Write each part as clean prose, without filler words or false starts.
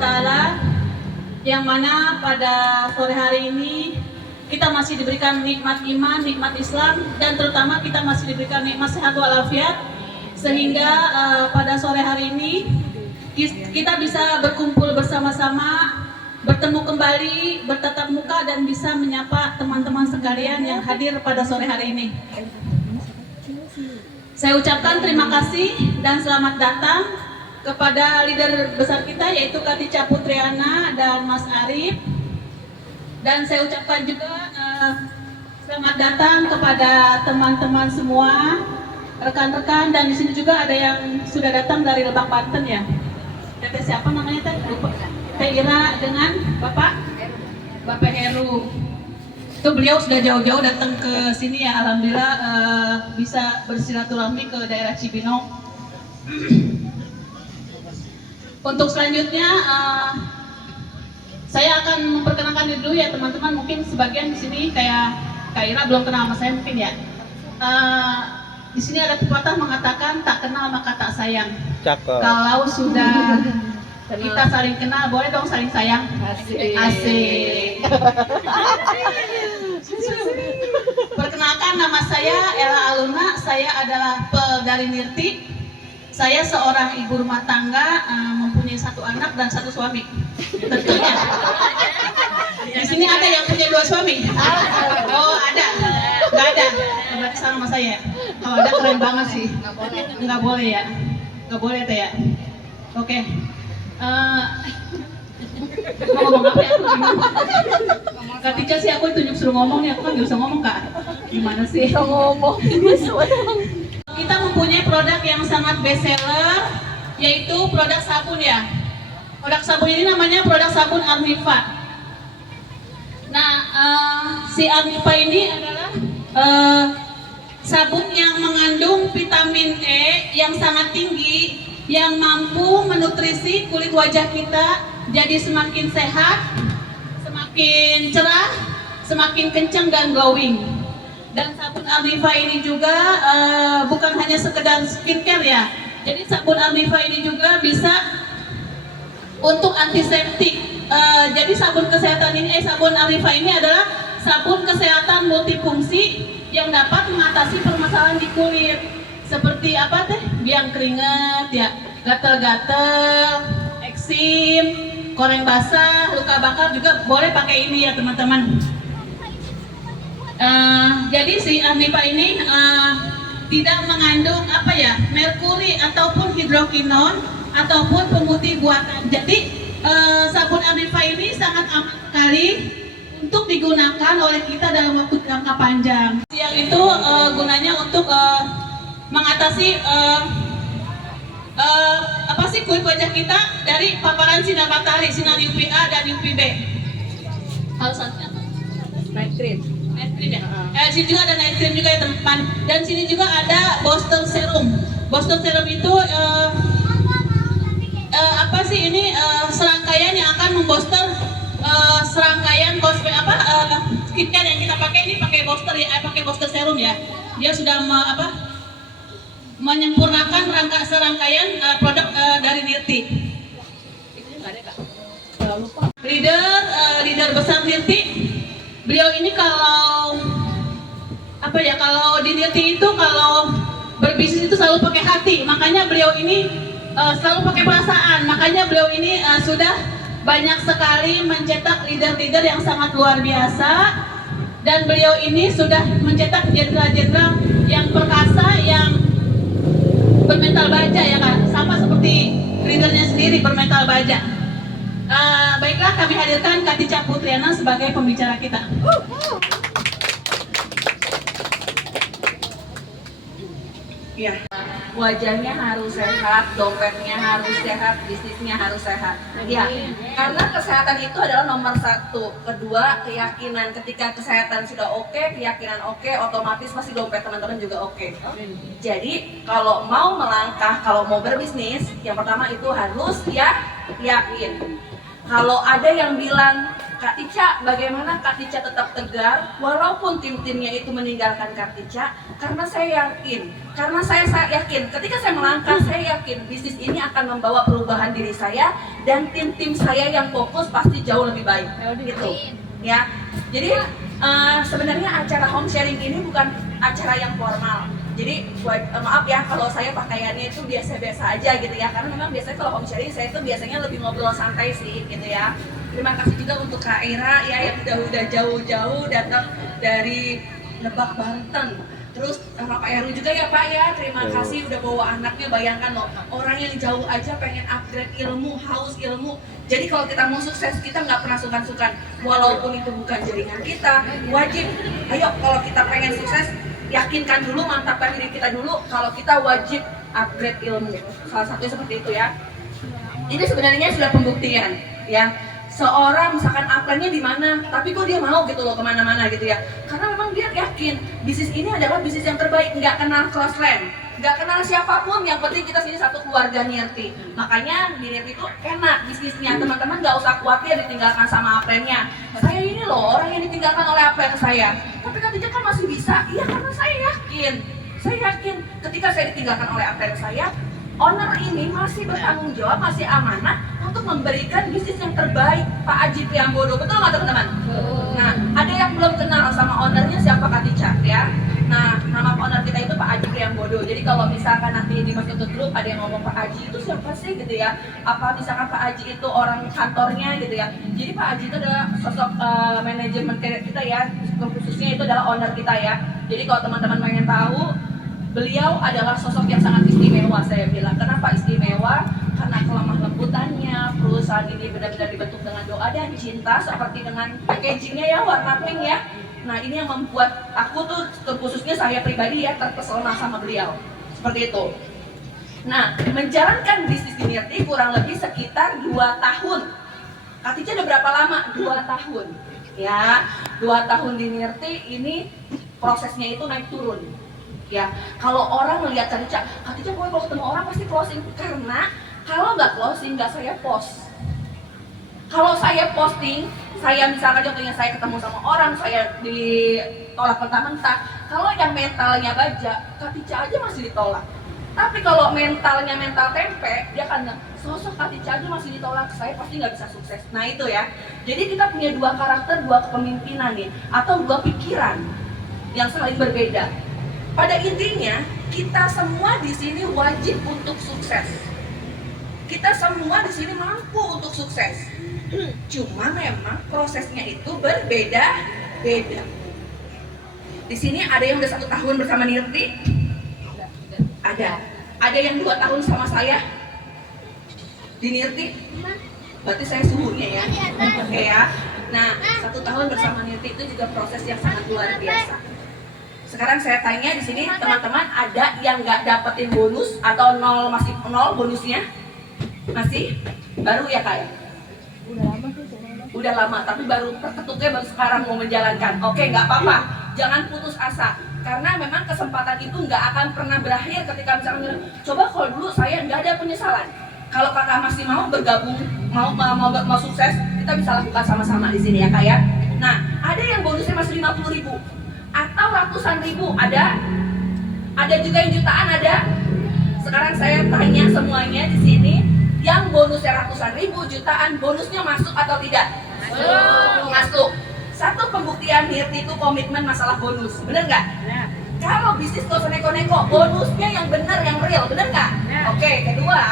Ta'ala, yang mana pada sore hari ini kita masih diberikan nikmat iman, nikmat Islam, dan terutama kita masih diberikan nikmat sehat walafiat, sehingga pada sore hari ini kita bisa berkumpul bersama-sama, bertemu kembali, bertatap muka, dan bisa menyapa teman-teman sekalian yang hadir pada sore hari ini. Saya ucapkan terima kasih dan selamat datang kepada leader besar kita, yaitu Katica Putriana dan Mas Arif. Dan saya ucapkan juga selamat datang kepada teman-teman semua, rekan-rekan, dan di sini juga ada yang sudah datang dari Lebak, Banten ya. Tete siapa namanya teh? Lupa. Teh Ira dengan Bapak Heru. Itu beliau sudah jauh-jauh datang ke sini ya, alhamdulillah bisa bersilaturahmi ke daerah Cibinong. Untuk selanjutnya saya akan memperkenalkan diri dulu ya teman-teman. Mungkin sebagian di sini kayak Kak Ira belum kenal sama saya mungkin ya. Di sini ada pepatah mengatakan tak kenal maka tak sayang. Cakep. Kalau sudah kita saling kenal, boleh dong saling sayang. Asik. Perkenalkan, nama saya Ella Aluna. Saya adalah Peldarin Nirti. Saya seorang ibu rumah tangga, mempunyai 1 anak dan 1 suami. Tentunya. Di sini ada yang punya 2 suami? Oh ada? Nggak ada? Berarti sama saya. Kalau ada keren banget sih. Nggak boleh ya? Nggak boleh teh ya? Oke. Mau ngomong apa ya? Ketika sih aku ditunjuk suruh ngomong nih, aku kan gak bisa ngomong Kak. Gimana sih? Bisa ngomong. Kita mempunyai produk yang sangat best seller, yaitu produk sabun ya. Produk sabun ini namanya produk sabun Arnifa. Nah, si Arnifa ini adalah sabun yang mengandung vitamin E yang sangat tinggi, yang mampu menutrisi kulit wajah kita jadi semakin sehat, semakin cerah, semakin kencang dan glowing. Dan sabun Arnifa ini juga bukan hanya sekedar skincare ya. Jadi sabun Arnifa ini juga bisa untuk antiseptik. Jadi sabun kesehatan ini, sabun Arnifa ini adalah sabun kesehatan multifungsi yang dapat mengatasi permasalahan di kulit. Seperti apa teh? Biang keringat ya, gatel-gatel, eksim, koreng basah, luka bakar juga boleh pakai ini ya teman-teman. Jadi si Arnifa ini tidak mengandung apa ya, merkuri ataupun hidrokinon ataupun pemutih buatan. Jadi sabun Arnifa ini sangat aman sekali untuk digunakan oleh kita dalam waktu jangka panjang. Yang itu gunanya untuk mengatasi apa sih kulit wajah kita dari paparan sinar matahari, sinar UVA dan UVB. Hal selanjutnya night cream. Night cream ya. Sini juga ada night cream juga ya teman. Dan sini juga ada booster serum. Booster serum itu apa sih ini serangkaian yang akan membooster serangkaian skincare yang kita pakai. Ini pakai booster ya, pakai booster serum ya. Dia sudah menyempurnakan serangkaian produk dari Nirti. Leader besar Nirti. Beliau ini kalau di Nirti itu kalau berbisnis itu selalu pakai hati. Makanya beliau ini selalu pakai perasaan. Makanya beliau ini sudah banyak sekali mencetak leader-leader yang sangat luar biasa. Dan beliau ini sudah mencetak jenderal-jenderal yang perkasa, yang bermental baja ya kan, sama seperti leadernya sendiri bermental baja. Baiklah, kami hadirkan Katica Putriana sebagai pembicara kita. Ya, wajahnya harus sehat, dompetnya harus sehat, bisnisnya harus sehat. Ya, karena kesehatan itu adalah nomor 1. Kedua, keyakinan. Ketika kesehatan sudah oke, keyakinan oke, otomatis pasti dompet teman-teman juga oke. Jadi, kalau mau melangkah, kalau mau berbisnis, yang pertama itu harus yakin. Kalau ada yang bilang Kak Tica, bagaimana Kak Tica tetap tegar walaupun tim-timnya itu meninggalkan Kak Tica? Karena saya yakin ketika saya melangkah, saya yakin bisnis ini akan membawa perubahan diri saya dan tim-tim saya yang fokus pasti jauh lebih baik. Gitu ya. Jadi sebenarnya acara home sharing ini bukan acara yang formal. Jadi maaf ya kalau saya pakaiannya itu biasa-biasa aja gitu ya, karena memang biasanya kalau home sharing saya itu biasanya lebih ngobrol santai sih gitu ya. Terima kasih juga untuk Kak Ira ya yang udah jauh-jauh datang dari Lebak, Banten. Terus sama Pak Heru juga ya Pak ya, terima kasih udah bawa anaknya. Bayangkan loh, orang yang jauh aja pengen upgrade ilmu, haus ilmu. Jadi kalau kita mau sukses, kita nggak pernah sungkan-sungkan. Walaupun itu bukan jaringan kita, wajib. Ayo kalau kita pengen sukses, yakinkan dulu, mantapkan diri kita dulu kalau kita wajib upgrade ilmu. Salah satunya seperti itu ya. Ini sebenarnya sudah pembuktian ya. Seorang misalkan upline-nya di mana, tapi kok dia mau gitu loh kemana-mana gitu ya. Karena memang dia yakin bisnis ini adalah bisnis yang terbaik, nggak kenal close friend, nggak kenal siapapun, yang penting kita sini satu keluarga Nirti. Makanya di Nirti itu enak bisnisnya, teman-teman nggak usah khawatir ditinggalkan sama upline-nya. Saya ini loh orang yang ditinggalkan oleh upline saya, tapi kan dia kan masih bisa. Iya karena saya yakin ketika saya ditinggalkan oleh upline saya, owner ini masih bertanggung jawab, masih amanah untuk memberikan bisnis yang terbaik, Pak Aji Priambodo. Betul nggak teman-teman? Nah, ada yang belum kenal sama ownernya siapa Kak Tica ya? Nah, nama owner kita itu Pak Aji Priambodo. Jadi kalau misalkan nanti di Mas Tutut Group ada yang ngomong Pak Aji itu siapa sih gitu ya? Apa misalkan Pak Aji itu orang kantornya gitu ya? Jadi Pak Aji itu adalah sosok manajemen kita ya, khususnya itu adalah owner kita ya. Jadi kalau teman-teman pengen tahu, beliau adalah sosok yang sangat istimewa, saya bilang. Kenapa istimewa? Karena kelemah lembutannya, perusahaan ini benar-benar dibentuk dengan doa dan cinta, seperti dengan packagingnya ya, warna pink ya. Nah ini yang membuat aku tuh, terkhususnya saya pribadi ya, terpesona sama beliau. Seperti itu. Nah, menjalankan bisnis di Nirti kurang lebih sekitar 2 tahun. Kak Tica udah berapa lama? 2 tahun. Ya, 2 tahun di Nirti ini prosesnya itu naik turun. Ya, kalau orang melihat Kak Tica kalau ketemu orang pasti closing, karena kalau nggak closing nggak saya post. Kalau saya posting, saya misalkan contohnya saya ketemu sama orang, saya ditolak mentah-mentah. Kalau yang mentalnya baja, Kak Tica aja masih ditolak. Tapi kalau mentalnya mental tempe, dia kan sosok Kak Tica aja masih ditolak, saya pasti nggak bisa sukses. Nah itu ya. Jadi kita punya 2 karakter, 2 kepemimpinan nih, atau 2 pikiran yang saling berbeda. Pada intinya, kita semua di sini wajib untuk sukses. Kita semua di sini mampu untuk sukses. Cuma memang prosesnya itu berbeda-beda. Di sini ada yang udah 1 tahun bersama Nirti? Ada. Ada yang 2 tahun sama saya di Nirti? Berarti saya suhunya ya. Oke ya. Nah, 1 tahun bersama Nirti itu juga proses yang sangat luar biasa. Sekarang saya tanya di sini teman-teman, ada yang nggak dapetin bonus atau nol, masih nol bonusnya? Masih? Baru ya Kak ya? Udah lama, tapi baru terketuknya baru sekarang mau menjalankan. Oke, nggak apa-apa, jangan putus asa. Karena memang kesempatan itu nggak akan pernah berakhir ketika misalnya, coba kalau dulu saya nggak ada penyesalan. Kalau kakak masih mau bergabung, mau sukses, kita bisa lakukan sama-sama di sini ya Kak ya. Nah, ada yang bonusnya masih 50.000 atau ratusan ribu, ada juga yang jutaan, ada. Sekarang saya tanya semuanya di sini, yang bonusnya ratusan ribu, jutaan, bonusnya masuk atau tidak? Masuk. Satu pembuktian Nirti itu komitmen masalah bonus, bener nggak? Kalau bisnis gak usah neko-neko, bonusnya yang bener, yang real, bener nggak? Oke, kedua,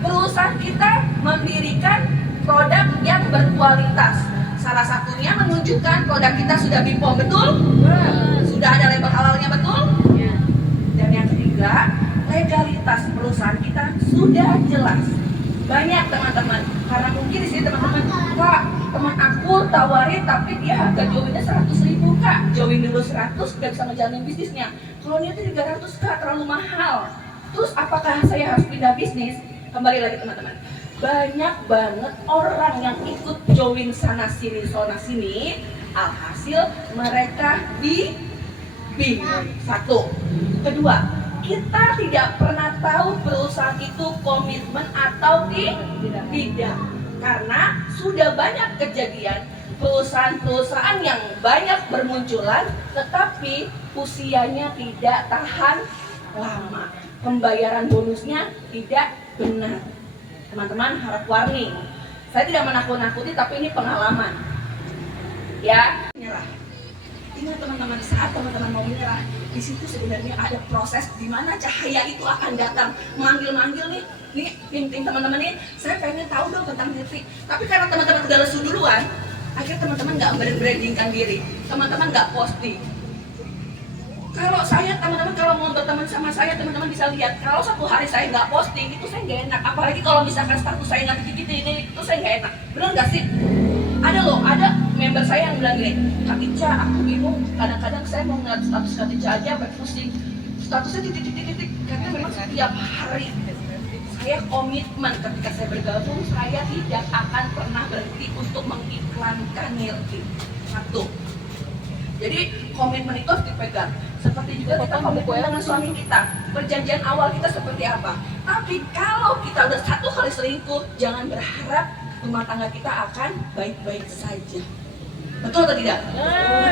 perusahaan kita mendirikan produk yang berkualitas. Salah satunya menunjukkan produk kita sudah BPOM, betul? Sudah ada label halalnya, betul? Dan yang ketiga, legalitas perusahaan kita sudah jelas. Banyak teman-teman, karena mungkin di sini teman-teman, Kak, teman aku tawarin tapi dia harga joinnya 100.000 Kak, join dulu 100 udah bisa ngejalanin bisnisnya. Kalau dia tuh 300 Kak, terlalu mahal. Terus apakah saya harus pindah bisnis? Kembali lagi teman-teman, banyak banget orang yang ikut join sana sini alhasil mereka bingung. Satu. Kedua, kita tidak pernah tahu perusahaan itu komitmen atau tidak, karena sudah banyak kejadian perusahaan-perusahaan yang banyak bermunculan tetapi usianya tidak tahan lama, pembayaran bonusnya tidak benar. Teman-teman harap warning, saya tidak menakut-nakuti tapi ini pengalaman ya. Menyerah, ingat teman-teman, saat teman-teman mau menyerah, di situ sebenarnya ada proses di mana cahaya itu akan datang manggil-manggil nih tim teman-teman nih, saya pengen tahu dong tentang Nirti. Tapi karena teman-teman udah lesu duluan, akhirnya teman-teman nggak brandingkan diri, teman-teman nggak posting. Kalau saya, teman-teman kalau mau berteman sama saya, teman-teman bisa lihat kalau satu hari saya nggak posting itu saya nggak enak. Apalagi kalau misalkan status saya nggak gitu ini itu saya nggak enak. Benar nggak sih? Ada member saya yang bilang gini, Kak Ica, aku bingung. Kadang-kadang saya mau ngeliat status Kak Ica aja sampai pusing. Statusnya titik-titik karena memang setiap hari saya komitmen ketika saya bergabung, saya tidak akan pernah berhenti untuk mengiklankan Nirti. Satu. Jadi komitmen itu harus dipegang. Seperti juga kita komitmen dengan suami kita. Perjanjian awal kita seperti apa. Tapi kalau kita udah satu kali selingkuh, jangan berharap rumah tangga kita akan baik-baik saja. Betul atau tidak?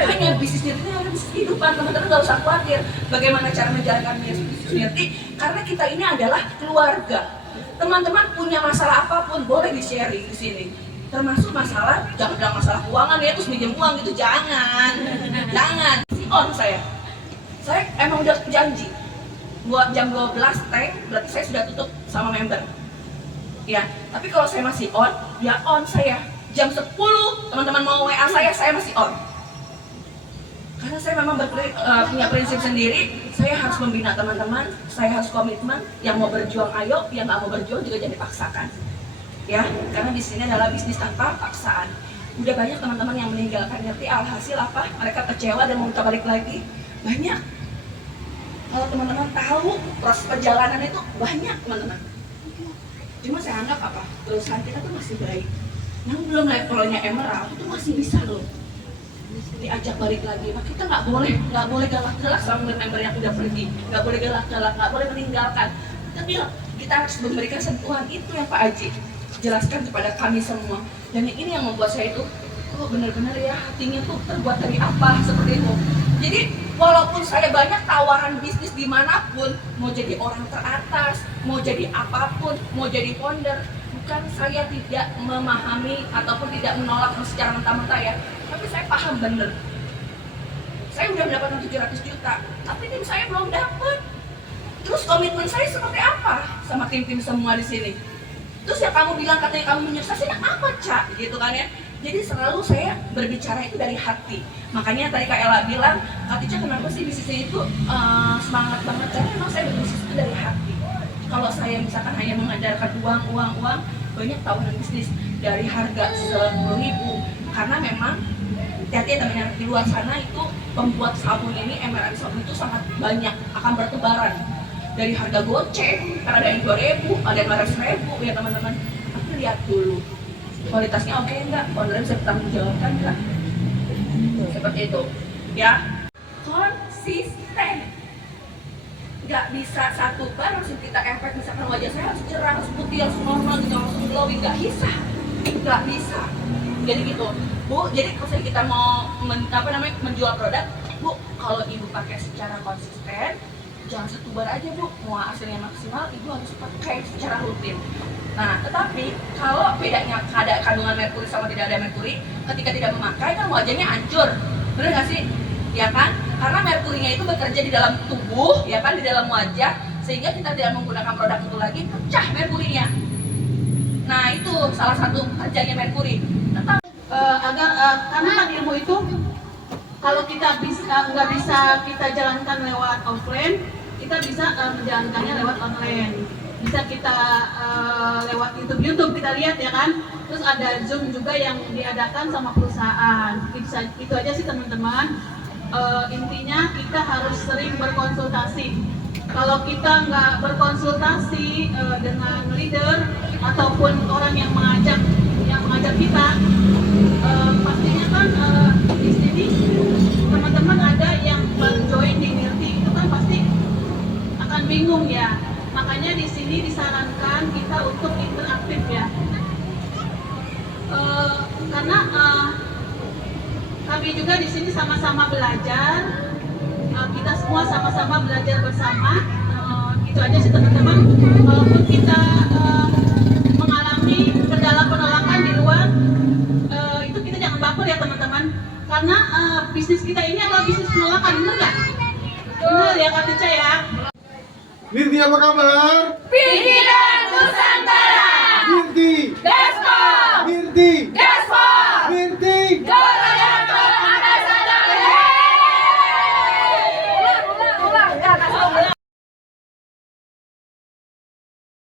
Makanya bisnis Nirti ada bisnis kehidupan. Teman-teman gak usah khawatir bagaimana cara menjalankan bisnis Nirti. Karena kita ini adalah keluarga. Teman-teman punya masalah apapun boleh di-sharing di sini. Termasuk masalah, jangan bilang masalah keuangan ya, terus minjem uang gitu, jangan. Si on saya emang udah janji buat jam 12 tank, berarti saya sudah tutup sama member ya. Tapi kalau saya masih on, ya on saya jam 10, teman-teman mau WA saya masih on. Karena saya memang punya prinsip sendiri, saya harus membina teman-teman, saya harus komitmen, yang mau berjuang ayo, yang nggak mau berjuang juga jangan dipaksakan. Ya, karena di sini adalah bisnis tanpa paksaan. Udah banyak teman-teman yang meninggalkan Nirti, alhasil apa? Mereka kecewa dan mau balik lagi. Banyak. Kalau teman-teman tahu proses perjalanan itu banyak teman-teman. Cuma saya anggap apa? Perusahaan kita tuh masih baik. Yang belum levelnya emerald itu masih bisa loh diajak balik lagi. Nah, kita nggak boleh galak-galak sama member yang udah pergi. Nggak boleh galak-galak, nggak boleh meninggalkan. Tapi kita harus memberikan sentuhan itu yang Pak Aji jelaskan kepada kami semua. Dan ini yang membuat saya itu benar-benar ya hatinya tuh terbuat dari apa seperti itu. Jadi walaupun saya banyak tawaran bisnis dimanapun, mau jadi orang teratas, mau jadi apapun, mau jadi founder, bukan saya tidak memahami ataupun tidak menolak secara mentah-mentah ya, tapi saya paham bener. Saya udah mendapatkan 700 juta, tapi tim saya belum dapat. Terus komitmen saya seperti apa sama tim-tim semua di sini? Terus yang kamu bilang katanya kamu menyukses, apa Cak? Gitu kan ya. Jadi selalu saya berbicara itu dari hati. Makanya tadi Kak Ella bilang, Kak Tica kenapa sih bisnisnya itu semangat banget? Karena memang saya berbisnis itu dari hati. Kalau saya misalkan hanya mengandalkan uang, banyak tawaran bisnis dari harga 10.000. Karena memang hati-hati teman-teman di luar sana itu pembuat sabun ini, MRM sabun itu sangat banyak, akan bertebaran. Dari harga goceng, karena ada yang 2.000, ada yang 500.000 ya teman-teman. Tapi lihat dulu, kualitasnya oke enggak? Owner bisa bertanggung jawabkan enggak? Seperti itu ya. Konsisten. Nggak bisa satu bar langsung kita efek, misalkan wajah saya harus cerah, harus putih, harus normal gitu, langsung glowing. Nggak bisa. Jadi gitu Bu, jadi kalau kita mau menjual produk, Bu, kalau Ibu pakai secara konsisten, jangan satu bar aja Bu, mau hasilnya maksimal Ibu harus pakai secara rutin. Nah, tetapi kalau bedanya ada kandungan merkuri sama tidak ada merkuri, ketika tidak memakai kan wajahnya hancur, bener nggak sih? Ya kan? Karena merkurinya itu bekerja di dalam tubuh, ya kan, di dalam wajah, sehingga kita tidak menggunakan produk itu lagi, pecah merkurinya. Nah, itu salah satu kerjanya merkuri. Karena kan ilmu itu kalau kita nggak bisa kita jalankan lewat offline, kita bisa menjalankannya lewat online. Bisa kita lewat YouTube kita lihat ya kan. Terus ada Zoom juga yang diadakan sama perusahaan. Itu aja sih teman-teman. Intinya kita harus sering berkonsultasi. Kalau kita nggak berkonsultasi dengan leader ataupun orang yang mengajak kita, pastinya kan di sini teman-teman ada yang baru join di Nirti itu kan pasti akan bingung ya. Makanya di sini disarankan kita untuk interaktif ya. Karena kami juga di sini sama-sama belajar. Kita semua sama-sama belajar bersama. Itu aja sih teman-teman. Walaupun kita mengalami kendala penolakan di luar, itu kita jangan baper ya teman-teman. Karena bisnis kita ini adalah bisnis penolakan, benar nggak? Benar ya Kak Tica ya. Mirti apa kabar? Pikiran Nusantara. Mirti. Gaspol. Mirti. Gaspol. Mirti.